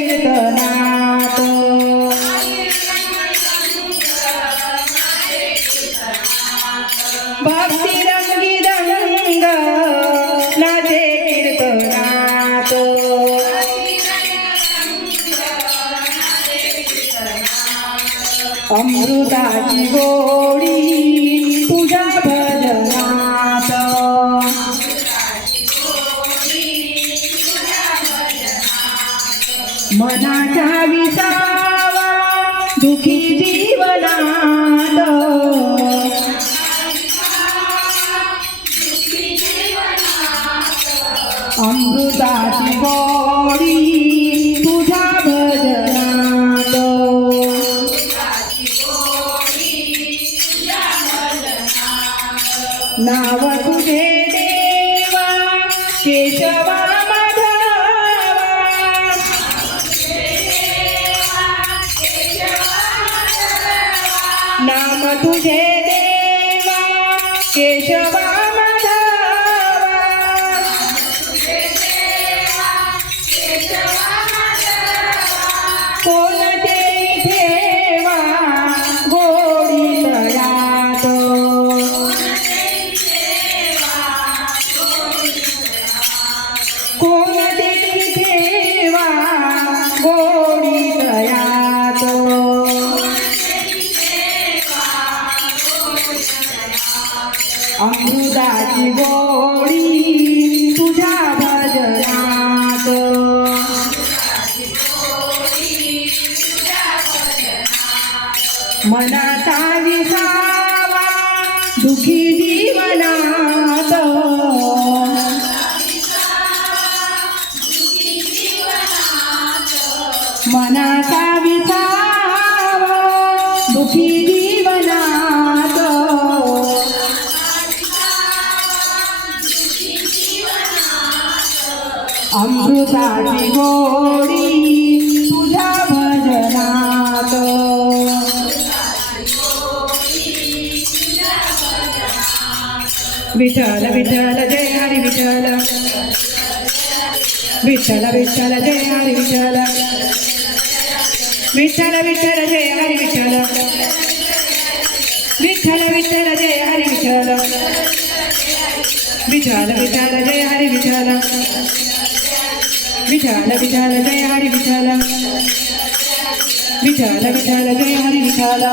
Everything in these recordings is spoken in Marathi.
कीर्तनात भक्ती रंगी रंग नाचे कीर्तनात अमृताची गोडी तुझ्या भजनात मनाचा विसावा दुखी जीवनात अमृताची गोडी तुझ्या भजनात नाव तुझे देवा केशवा नाम तुझे देवा केशवा माधवा कोणते ठेवा गोडी तळ्यात कोणते ठेवा गोडी तळ्यात अमृताची गोडी तुझ्या भजनात मनाचा विसावा दुखी जीवनात मनाचा विसावा दुखी जीवनात अमृताची गोडी तुझ्या भजनात विठ्ठल विठ्ठल जय हरी विठ्ठल विठ्ठल विठ्ठल जय हरी विठ्ठल विठ्ठल विठ्ठल जय हरी विठ्ठल विठ्ठल विठ्ठल जय हरी विठ्ठल विठ्ठल विठ्ठल जय हरी विठ्ठल विठ्ठल विठ्ठल जय हरी विठ्ठल विठ्ठल विठ्ठल जय हरी विठ्ठल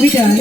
विठ्ठल